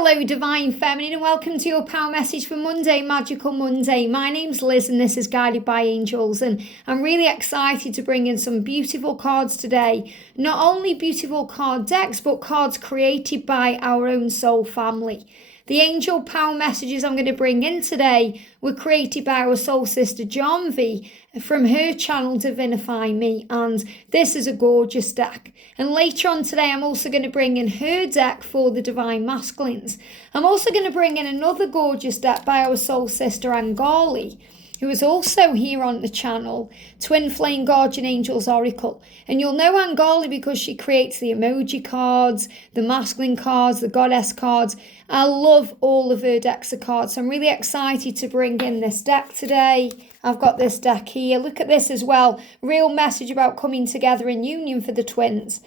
Hello, Divine Feminine, and welcome to your Power Message for Monday, Magical Monday. My name's Liz, and this is Guided by Angels, and I'm really excited to bring in some beautiful cards today. Not only beautiful card decks, but cards created by our own soul family. The angel power messages I'm going to bring in today were created by our soul sister Janvi from her channel Divinify Me, and this is a gorgeous deck. And later on today I'm also going to bring in her deck for the Divine Masculines. I'm also going to bring in another gorgeous deck by our soul sister Angali, who is also here on the channel, Twin Flame Guardian Angels Oracle. And you'll know Angali because she creates the emoji cards, the masculine cards, the goddess cards. I love all of her decks of cards. So I'm really excited to bring in this deck today. I've got this deck here. Look at this as well. Real message about coming together in union for the twins.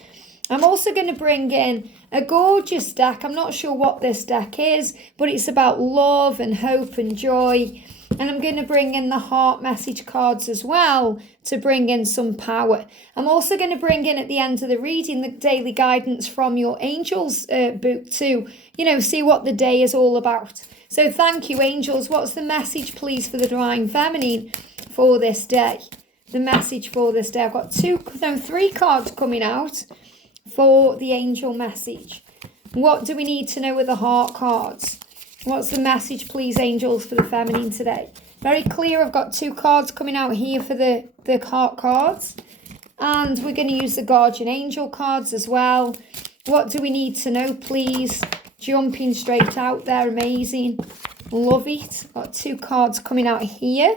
I'm also going to bring in a gorgeous deck. I'm not sure what this deck is, but it's about love and hope and joy. And I'm going to bring in the heart message cards as well to bring in some power. I'm also going to bring in at the end of the reading the daily guidance from your angels book to, see what the day is all about. So thank you, angels. What's the message, please, for the Divine Feminine for this day? The message for this day. I've got three cards coming out for the angel message. What do we need to know with the heart cards? What's the message, please, angels, for the feminine today? Very clear. I've got two cards coming out here for the heart cards. And we're going to use the guardian angel cards as well. What do we need to know, please? Jumping straight out there. Amazing. Love it. Got two cards coming out here.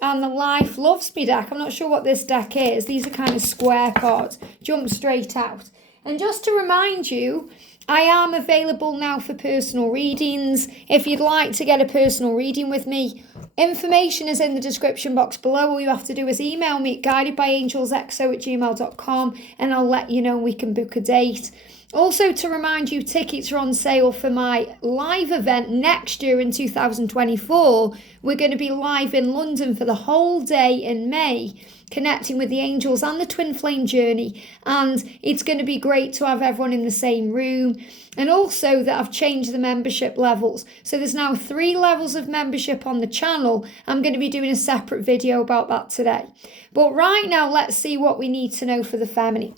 And the Life Loves Me deck. I'm not sure what this deck is. These are kind of square cards. Jump straight out. And just to remind you, I am available now for personal readings. If you'd like to get a personal reading with me, information is in the description box below. All you have to do is email me at guidedbyangelsxo@gmail.com and I'll let you know we can book a date. Also, to remind you, tickets are on sale for my live event next year in 2024. We're going to be live in London for the whole day in May, connecting with the angels and the twin flame journey. And it's going to be great to have everyone in the same room. And also that I've changed the membership levels. So there's now 3 levels of membership on the channel. I'm going to be doing a separate video about that today. But right now, let's see what we need to know for the feminine.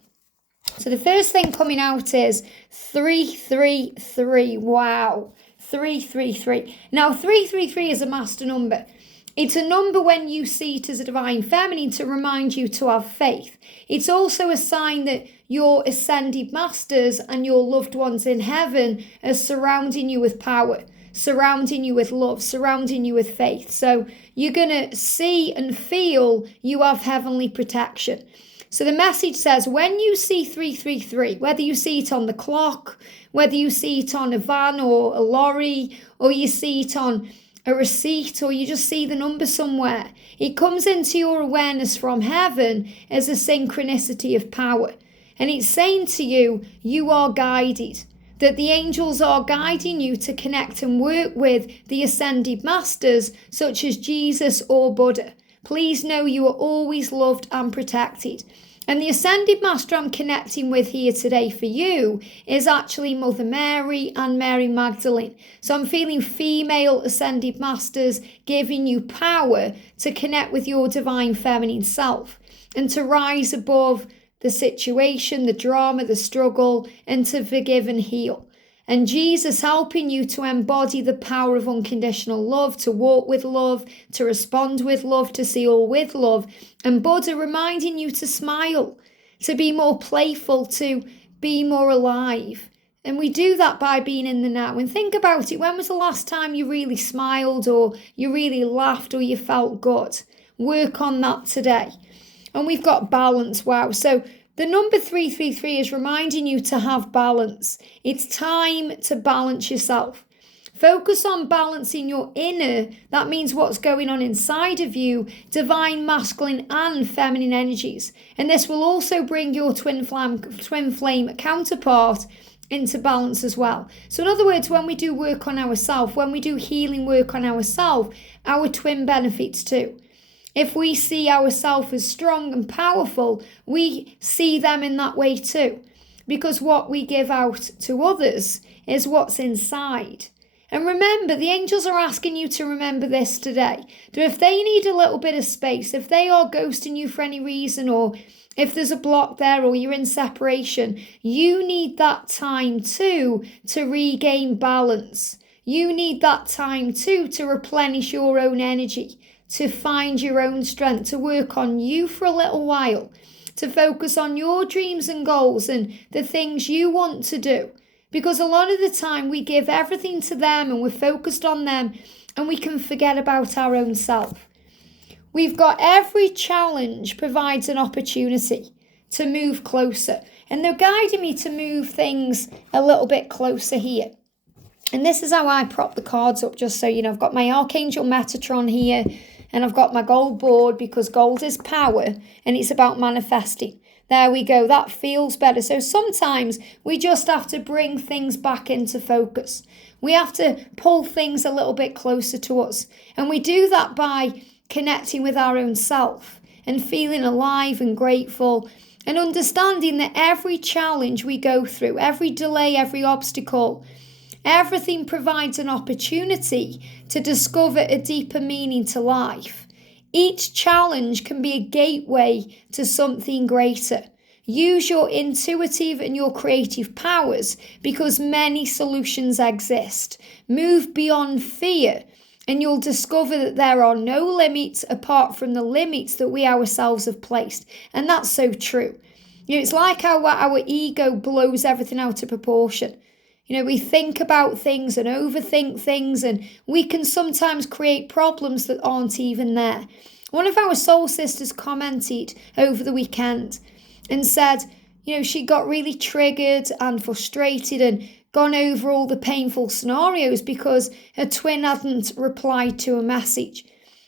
So the first thing coming out is 333. Wow, 333. Now 333 is a master number. It's a number when you see it as a divine feminine to remind you to have faith. It's also a sign that your ascended masters and your loved ones in heaven are surrounding you with power, surrounding you with love, surrounding you with faith. So you're going to see and feel you have heavenly protection. So the message says, when you see 333, whether you see it on the clock, whether you see it on a van or a lorry, or you see it on a receipt, or you just see the number somewhere, it comes into your awareness from heaven as a synchronicity of power. And it's saying to you, you are guided, that the angels are guiding you to connect and work with the ascended masters, such as Jesus or Buddha. Please know you are always loved and protected. And the ascended master I'm connecting with here today for you is actually Mother Mary and Mary Magdalene. So I'm feeling female ascended masters giving you power to connect with your divine feminine self and to rise above the situation, the drama, the struggle, and to forgive and heal. And Jesus helping you to embody the power of unconditional love, to walk with love, to respond with love, to see all with love. And Buddha reminding you to smile, to be more playful, to be more alive. And we do that by being in the now. And think about it. When was the last time you really smiled or you really laughed or you felt good? Work on that today. And we've got balance. Wow. So the number 333 is reminding you to have balance. It's time to balance yourself. Focus on balancing your inner, that means what's going on inside of you, divine masculine and feminine energies. And this will also bring your twin flame counterpart into balance as well. So in other words, when we do work on ourselves, when we do healing work on ourselves, our twin benefits too. If we see ourselves as strong and powerful, we see them in that way too. because what we give out to others is what's inside. And remember, the angels are asking you to remember this today, that if they need a little bit of space, if they are ghosting you for any reason, or if there's a block there, or you're in separation, you need that time too to regain balance. You need that time too to replenish your own energy, to find your own strength, to work on you for a little while, to focus on your dreams and goals and the things you want to do. Because a lot of the time we give everything to them and we're focused on them and we can forget about our own self. We've got every challenge provides an opportunity to move closer. And they're guiding me to move things a little bit closer here. And this is how I prop the cards up, just so you know. I've got my Archangel Metatron here and I've got my gold board, because gold is power and it's about manifesting. There we go. That feels better. So sometimes we just have to bring things back into focus. We have to pull things a little bit closer to us. And we do that by connecting with our own self and feeling alive and grateful and understanding that every challenge we go through, every delay, every obstacle, everything provides an opportunity to discover a deeper meaning to life. Each challenge can be a gateway to something greater. Use your intuitive and your creative powers, because many solutions exist. Move beyond fear and you'll discover that there are no limits apart from the limits that we ourselves have placed. And that's so true. It's like how our ego blows everything out of proportion. We think about things and overthink things, and we can sometimes create problems that aren't even there. One of our soul sisters commented over the weekend and said, she got really triggered and frustrated and gone over all the painful scenarios because her twin hadn't replied to a message.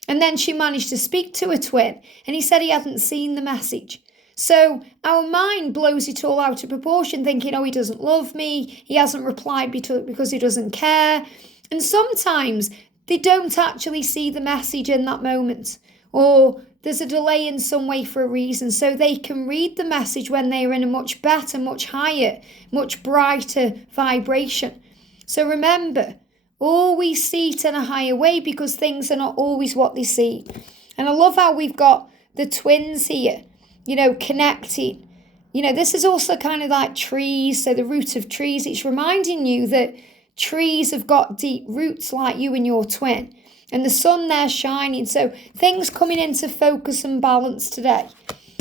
And then she managed to speak to her twin and he said he hadn't seen the message. So our mind blows it all out of proportion, thinking, he doesn't love me, he hasn't replied because he doesn't care. And sometimes they don't actually see the message in that moment, or there's a delay in some way for a reason. So they can read the message when they're in a much better, much higher, much brighter vibration. So remember, always see it in a higher way, because things are not always what they seem. And I love how we've got the twins here, connecting. This is also kind of like trees, so the root of trees. It's reminding you that trees have got deep roots like you and your twin. And the sun there shining. So things coming into focus and balance today.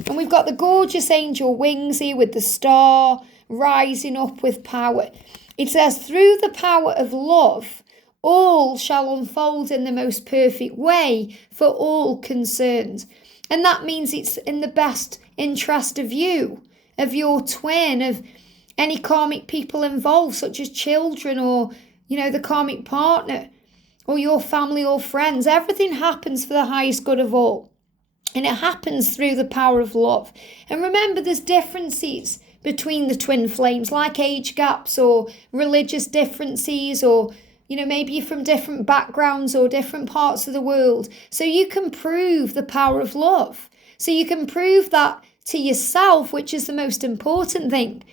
And we've got the gorgeous angel wings here with the star rising up with power. It says, through the power of love, all shall unfold in the most perfect way for all concerned. And that means it's in the best interest of you, of your twin, of any karmic people involved, such as children or, the karmic partner or your family or friends. Everything happens for the highest good of all. And it happens through the power of love. And remember, there's differences between the twin flames, like age gaps or religious differences, or maybe you're from different backgrounds or different parts of the world. So you can prove the power of love. So you can prove that to yourself, which is the most important thing.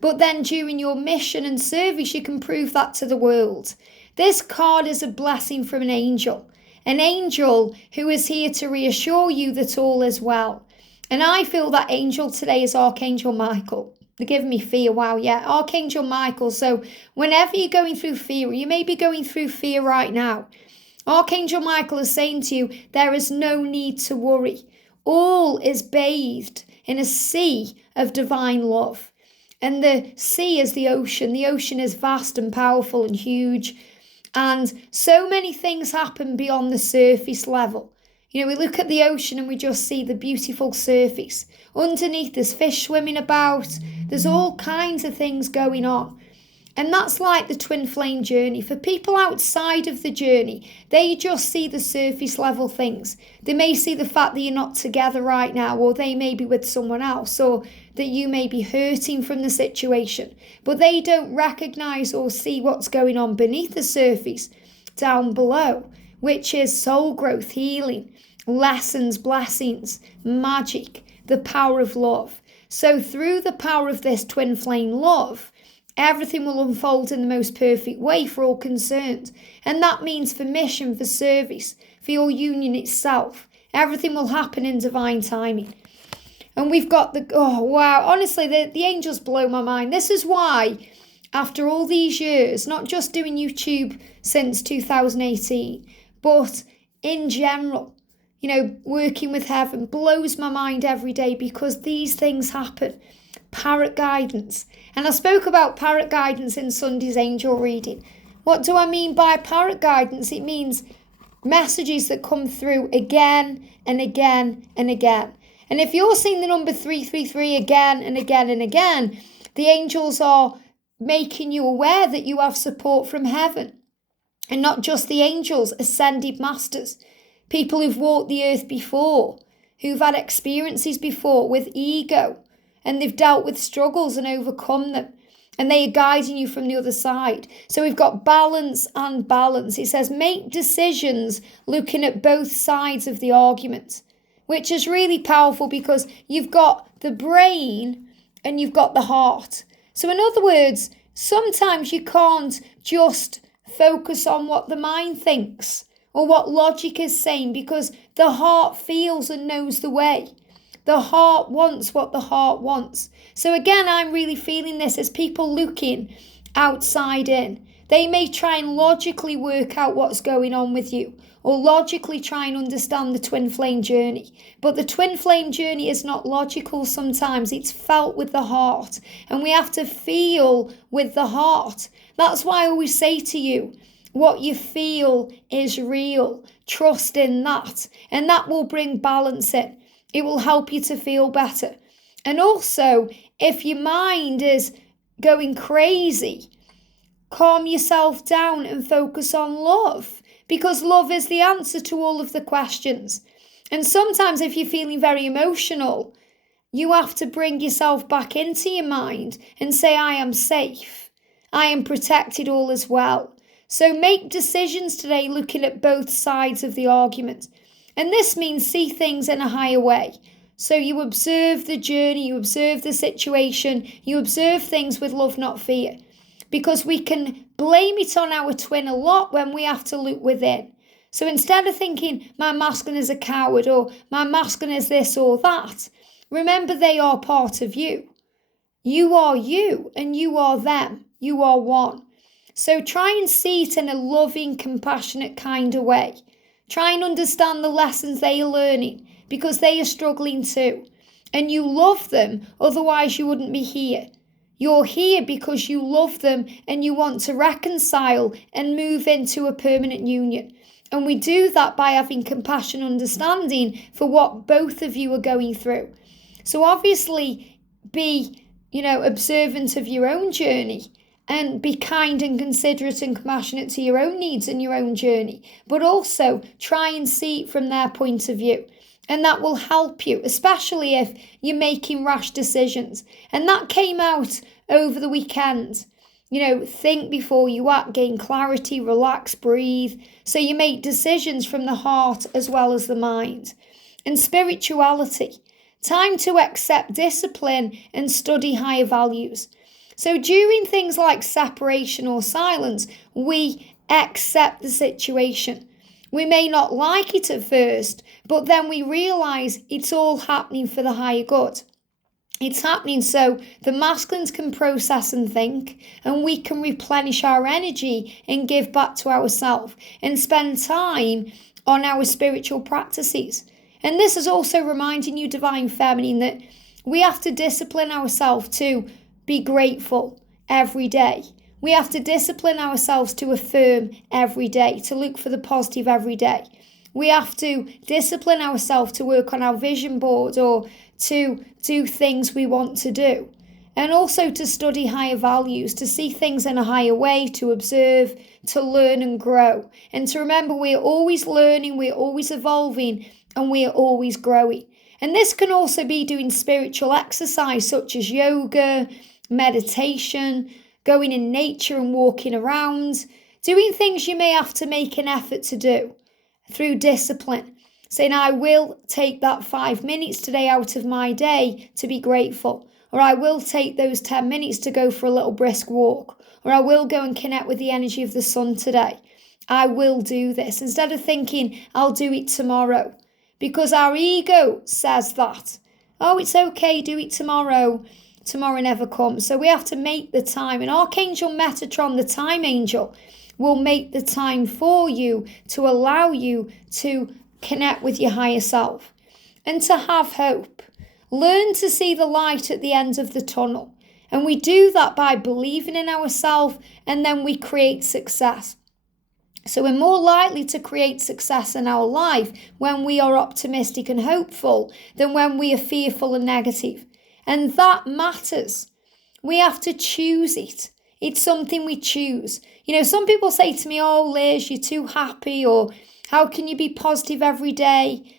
But then during your mission and service, you can prove that to the world. This card is a blessing from an angel who is here to reassure you that all is well. And I feel that angel today is Archangel Michael. They're giving me fear. Wow, yeah, Archangel Michael. So whenever you're going through fear, you may be going through fear right now, Archangel Michael is saying to you, there is no need to worry. All is bathed in a sea of divine love. And the sea is the ocean. The ocean is vast and powerful and huge. And so many things happen beyond the surface level. We look at the ocean and we just see the beautiful surface. Underneath, there's fish swimming about. There's all kinds of things going on. And that's like the twin flame journey. For people outside of the journey, they just see the surface level things. They may see the fact that you're not together right now, or they may be with someone else, or that you may be hurting from the situation. But they don't recognize or see what's going on beneath the surface, down below, which is soul growth, healing, lessons, blessings, magic, the power of love. So through the power of this twin flame love, everything will unfold in the most perfect way for all concerned. And that means for mission, for service, for your union itself. Everything will happen in divine timing. And we've got honestly, the angels blow my mind. This is why, after all these years, not just doing YouTube since 2018, but in general, working with heaven blows my mind every day, because these things happen. Parrot guidance. And I spoke about parrot guidance in Sunday's angel reading. What do I mean by parrot guidance? It means messages that come through again and again and again. And if you're seeing the number 333 again and again and again, the angels are making you aware that you have support from heaven. And not just the angels, ascended masters, people who've walked the earth before, who've had experiences before with ego, and they've dealt with struggles and overcome them, and they are guiding you from the other side. So we've got balance and balance. It says make decisions looking at both sides of the argument, which is really powerful, because you've got the brain and you've got the heart. So in other words, sometimes you can't just focus on what the mind thinks or what logic is saying, because the heart feels and knows the way. The heart wants what the heart wants. So again, I'm really feeling this as people looking outside in. They may try and logically work out what's going on with you, or logically try and understand the twin flame journey. But the twin flame journey is not logical sometimes. It's felt with the heart. And we have to feel with the heart. That's why I always say to you, what you feel is real. Trust in that. And that will bring balance in. It will help you to feel better. And also, if your mind is going crazy, calm yourself down and focus on love, because love is the answer to all of the questions. And sometimes if you're feeling very emotional, you have to bring yourself back into your mind and say, I am safe. I am protected, all is well. So make decisions today looking at both sides of the argument. And this means see things in a higher way. So you observe the journey, you observe the situation, you observe things with love, not fear. Because we can blame it on our twin a lot when we have to look within. So instead of thinking, my masculine is a coward, or my masculine is this or that, remember they are part of you. You are you and you are them. You are one. So try and see it in a loving, compassionate kind of way. Try and understand the lessons they are learning, because they are struggling too. And you love them, otherwise you wouldn't be here. You're here because you love them and you want to reconcile and move into a permanent union. And we do that by having compassion and understanding for what both of you are going through. So obviously be, observant of your own journey. And be kind and considerate and compassionate to your own needs and your own journey. But also try and see it from their point of view. And that will help you, especially if you're making rash decisions. And that came out over the weekend. Think before you act, gain clarity, relax, breathe. So you make decisions from the heart as well as the mind. And spirituality. Time to accept discipline and study higher values. So during things like separation or silence, we accept the situation. We may not like it at first, but then we realise it's all happening for the higher good. It's happening so the masculines can process and think, and we can replenish our energy and give back to ourselves and spend time on our spiritual practices. And this is also reminding you, Divine Feminine, that we have to discipline ourselves to be grateful every day. We have to discipline ourselves to affirm every day, to look for the positive every day. We have to discipline ourselves to work on our vision board or to do things we want to do. And also to study higher values, to see things in a higher way, to observe, to learn and grow. And to remember we're always learning, we're always evolving, and we're always growing. And this can also be doing spiritual exercise such as yoga, meditation, going in nature and walking around, doing things you may have to make an effort to do through discipline. saying, I will take that 5 minutes today out of my day to be grateful. Or I will take those 10 minutes to go for a little brisk walk. Or I will go and connect with the energy of the sun today. I will do this. Instead of thinking, I'll do it tomorrow. Because our ego says that. Oh, it's okay, do it tomorrow. Tomorrow never comes. So we have to make the time. And Archangel Metatron, the time angel, will make the time for you to allow you to connect with your higher self and to have hope. Learn to see the light at the end of the tunnel. And we do that by believing in ourselves, and then we create success. So we're more likely to create success in our life when we are optimistic and hopeful than when we are fearful and negative. And that matters. We have to choose it. It's something we choose. You know, some people say to me, oh, Liz, you're too happy, or how can you be positive every day?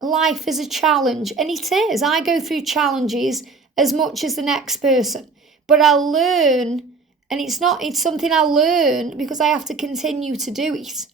Life is a challenge. And it is. I go through challenges as much as the next person. But I learn, and it's something I learn because I have to continue to do it.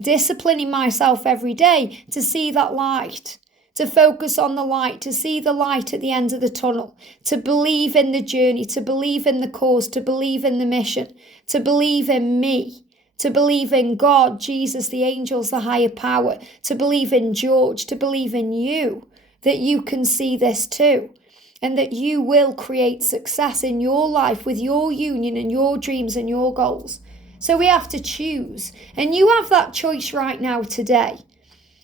Disciplining myself every day to see that light, to focus on the light, to see the light at the end of the tunnel, to believe in the journey, to believe in the cause, to believe in the mission, to believe in me, to believe in God, Jesus, the angels, the higher power, to believe in George, to believe in you, that you can see this too. And that you will create success in your life with your union and your dreams and your goals. So we have to choose. And you have that choice right now today.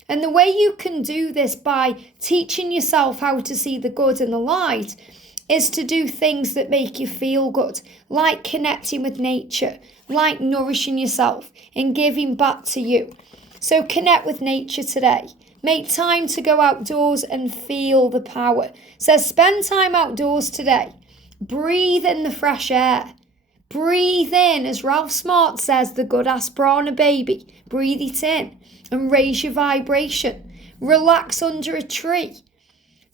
And the way you can do this by teaching yourself how to see the good and the light is to do things that make you feel good, like connecting with nature, like nourishing yourself and giving back to you. So connect with nature today. Make time to go outdoors and feel the power. It says spend time outdoors today. Breathe in the fresh air. Breathe in, as Ralph Smart says, the good Asprana baby. Breathe it in and raise your vibration. Relax under a tree.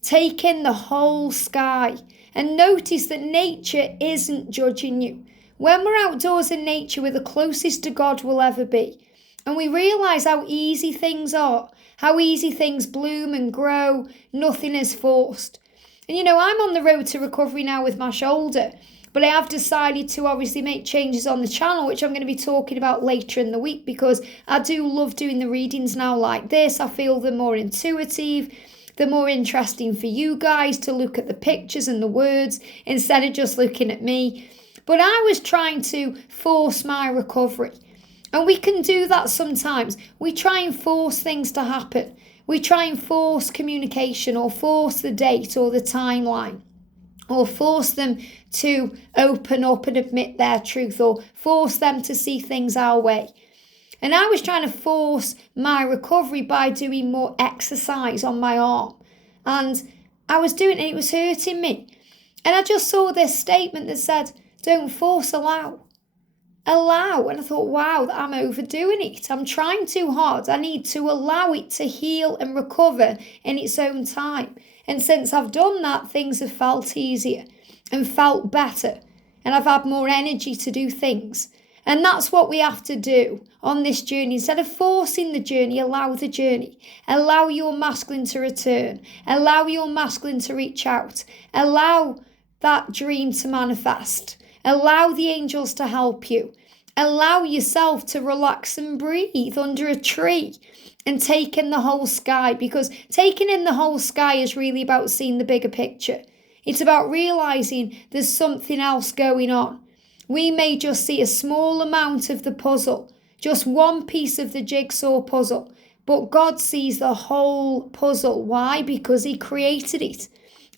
Take in the whole sky and notice that nature isn't judging you. When we're outdoors in nature, we're the closest to God we'll ever be. And we realise how easy things are. How easy things bloom and grow. Nothing is forced. And you know, I'm on the road to recovery now with my shoulder. But I have decided to obviously make changes on the channel, which I'm going to be talking about later in the week, because I do love doing the readings now like this. I feel they're more intuitive. They're more interesting for you guys to look at the pictures and the words instead of just looking at me. But I was trying to force my recovery. And we can do that sometimes. We try and force things to happen. We try and force communication or force the date or the timeline or force them to open up and admit their truth or force them to see things our way. And I was trying to force my recovery by doing more exercise on my arm. And I was doing it and it was hurting me. And I just saw this statement that said, don't force, allow. Allow. And I thought, wow, I'm overdoing it. I'm trying too hard. I need to allow it to heal and recover in its own time. And since I've done that, things have felt easier and felt better. And I've had more energy to do things. And that's what we have to do on this journey. Instead of forcing the journey, allow the journey. Allow your masculine to return. Allow your masculine to reach out. Allow that dream to manifest. Allow the angels to help you. Allow yourself to relax and breathe under a tree and take in the whole sky, because taking in the whole sky is really about seeing the bigger picture. It's about realizing there's something else going on. We may just see a small amount of the puzzle, just one piece of the jigsaw puzzle, but God sees the whole puzzle. Why? Because He created it,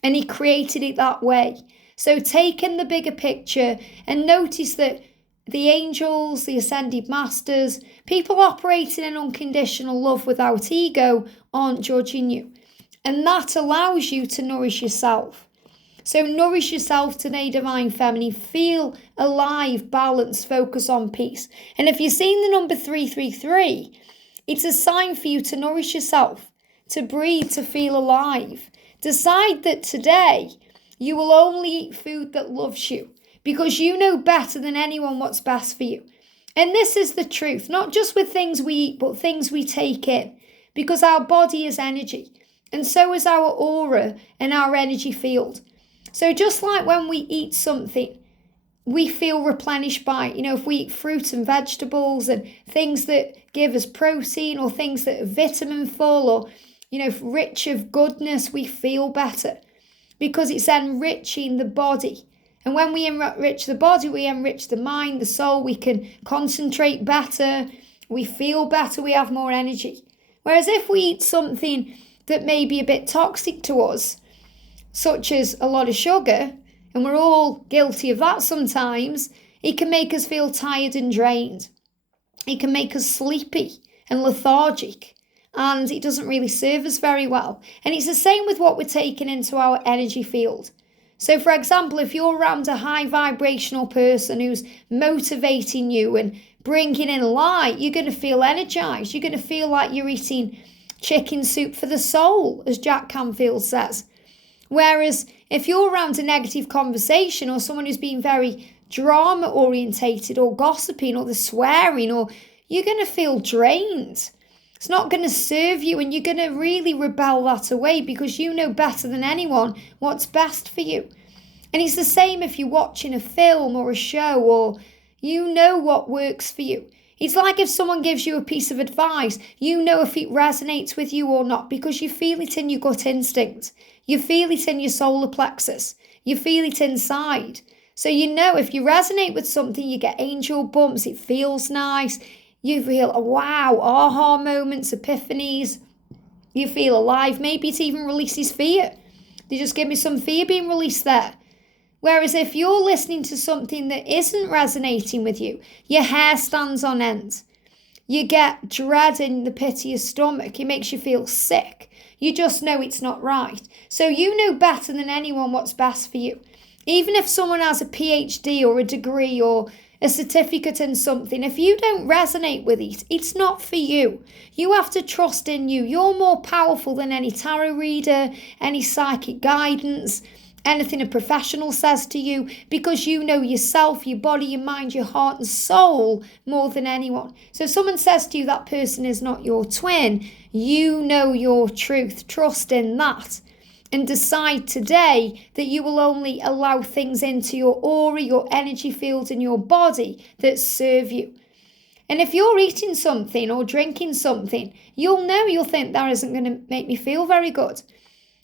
and He created it that way. So take in the bigger picture and notice that the angels, the ascended masters, people operating in unconditional love without ego aren't judging you. And that allows you to nourish yourself. So nourish yourself today, Divine Feminine. Feel alive, balanced, focus on peace. And if you've seen the number 333, it's a sign for you to nourish yourself, to breathe, to feel alive. Decide that today you will only eat food that loves you, because you know better than anyone what's best for you. And this is the truth, not just with things we eat, but things we take in. because our body is energy, and so is our aura and our energy field. So just like when we eat something, we feel replenished by it. If we eat fruit and vegetables and things that give us protein, or things that are vitamin full, or, rich of goodness, we feel better because it's enriching the body. And when we enrich the body, we enrich the mind, the soul. We can concentrate better, we feel better, we have more energy. Whereas if we eat something that may be a bit toxic to us, such as a lot of sugar, and we're all guilty of that sometimes, it can make us feel tired and drained. It can make us sleepy and lethargic, and it doesn't really serve us very well. And it's the same with what we're taking into our energy field. So, for example, if you're around a high vibrational person who's motivating you and bringing in light, you're going to feel energized. You're going to feel like you're eating chicken soup for the soul, as Jack Canfield says. Whereas if you're around a negative conversation, or someone who's been very drama orientated, or gossiping, or the swearing, or you're going to feel drained. It's not going to serve you, and you're going to really rebel that away because you know better than anyone what's best for you. And it's the same if you're watching a film or a show, or you know what works for you. It's like if someone gives you a piece of advice, you know if it resonates with you or not because you feel it in your gut instinct. You feel it in your solar plexus. You feel it inside. So you know if you resonate with something, you get angel bumps, it feels nice. You feel, wow, aha moments, epiphanies. You feel alive. Maybe it even releases fear. They just give me some fear being released there. Whereas if you're listening to something that isn't resonating with you, your hair stands on end. You get dread in the pit of your stomach. It makes you feel sick. You just know it's not right. So you know better than anyone what's best for you. Even if someone has a PhD or a degree or a certificate in something, if you don't resonate with it, it's not for you. You have to trust in you. You're more powerful than any tarot reader, any psychic guidance, anything a professional says to you, because you know yourself, your body, your mind, your heart and soul more than anyone. So if someone says to you that person is not your twin, you know your truth. Trust in that. And decide today that you will only allow things into your aura, your energy field and your body that serve you. And if you're eating something or drinking something, you'll think that isn't going to make me feel very good.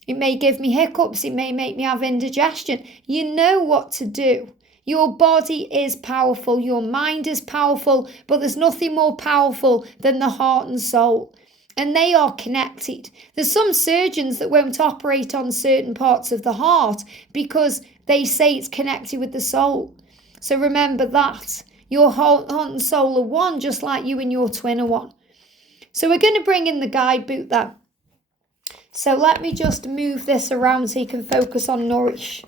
It may give me hiccups. It may make me have indigestion. You know what to do. Your body is powerful. Your mind is powerful. But there's nothing more powerful than the heart and soul. And they are connected. There's some surgeons that won't operate on certain parts of the heart because they say it's connected with the soul. So remember that. Your heart and soul are one, just like you and your twin are one. So we're going to bring in the guidebook then. So let me just move this around so you can focus on nourish.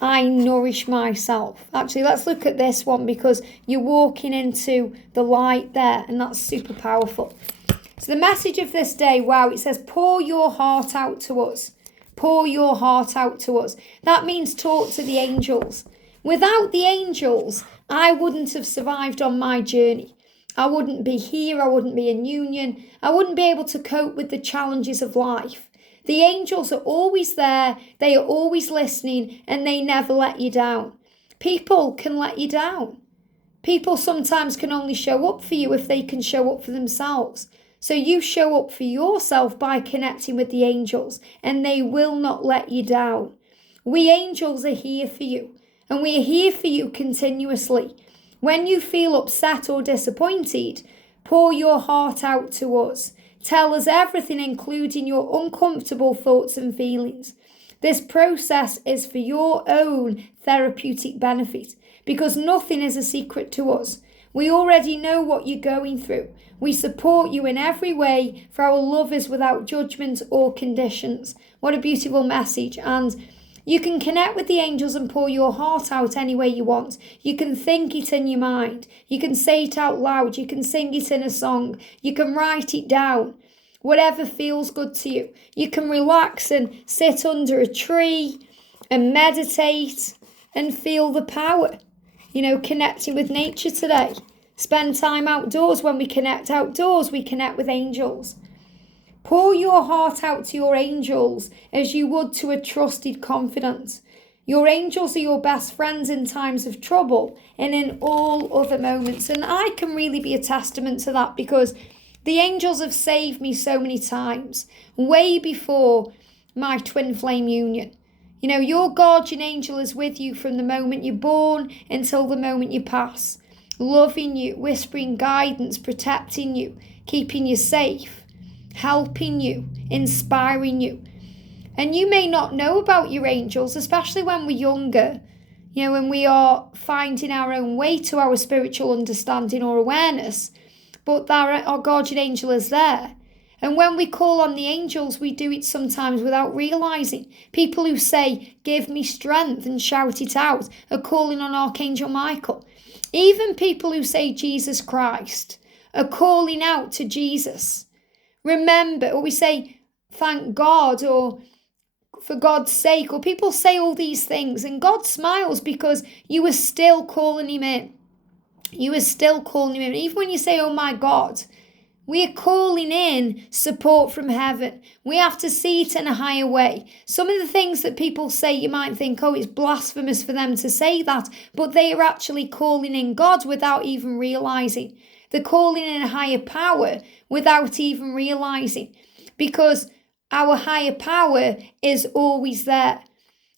I nourish myself. Actually, let's look at this one because you're walking into the light there, and that's super powerful. So the message of this day, wow, it says, pour your heart out to us. Pour your heart out to us. That means talk to the angels. Without the angels, I wouldn't have survived on my journey. I wouldn't be here. I wouldn't be in union. I wouldn't be able to cope with the challenges of life. The angels are always there. They are always listening, and they never let you down. People can let you down. People sometimes can only show up for you if they can show up for themselves. So you show up for yourself by connecting with the angels, and they will not let you down. We angels are here for you, and we are here for you continuously. When you feel upset or disappointed, pour your heart out to us. Tell us everything, including your uncomfortable thoughts and feelings. This process is for your own therapeutic benefit, because nothing is a secret to us. We already know what you're going through. We support you in every way, for our love is without judgment or conditions. What a beautiful message. And you can connect with the angels and pour your heart out any way you want. You can think it in your mind. You can say it out loud. You can sing it in a song. You can write it down. Whatever feels good to you. You can relax and sit under a tree and meditate and feel the power. Connecting with nature today. Spend time outdoors. When we connect outdoors, we connect with angels. Pour your heart out to your angels as you would to a trusted confidant. Your angels are your best friends in times of trouble and in all other moments. And I can really be a testament to that, because the angels have saved me so many times, way before my twin flame union. You know, your guardian angel is with you from the moment you're born until the moment you pass, loving you, whispering guidance, protecting you, keeping you safe, helping you, inspiring you. And you may not know about your angels, especially when we're younger, you know, when we are finding our own way to our spiritual understanding or awareness, but our guardian angel is there. And when we call on the angels, we do it sometimes without realising. People who say, "Give me strength," and shout it out are calling on Archangel Michael. Even people who say Jesus Christ are calling out to Jesus. Remember, or we say, "Thank God," or "For God's sake," or people say all these things, and God smiles because you are still calling him in. You are still calling him in. Even when you say, "Oh my God," we are calling in support from heaven. We have to see it in a higher way. Some of the things that people say, you might think, oh, it's blasphemous for them to say that, but they are actually calling in God without even realising. They're calling in a higher power without even realising, because our higher power is always there.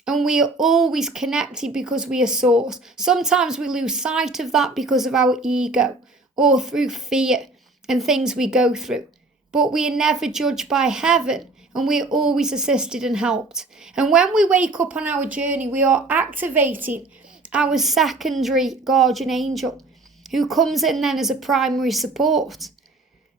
And we are always connected because we are source. Sometimes we lose sight of that because of our ego or through fear and things we go through. But we are never judged by heaven, and we are always assisted and helped. And when we wake up on our journey, we are activating our secondary guardian angel, who comes in then as a primary support.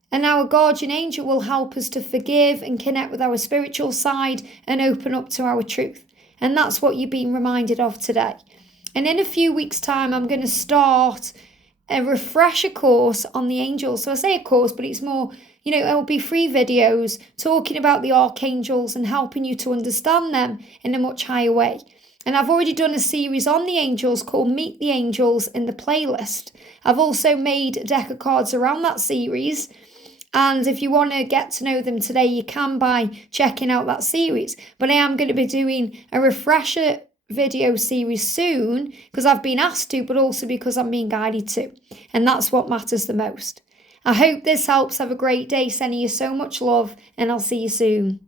And our guardian angel will help us to forgive and connect with our spiritual side and open up to our truth. And that's what you're being reminded of today. And in a few weeks' time, I'm going to start a refresher course on the angels. So I say a course, but it's more, you know, it'll be 3 videos talking about the archangels and helping you to understand them in a much higher way. And I've already done a series on the angels called Meet the Angels in the playlist. I've also made a deck of cards around that series. And if you want to get to know them today, you can by checking out that series. But I am going to be doing a refresher video series soon, because I've been asked to, but also because I'm being guided to. And that's what matters the most. I hope this helps. Have a great day. Sending you so much love, and I'll see you soon.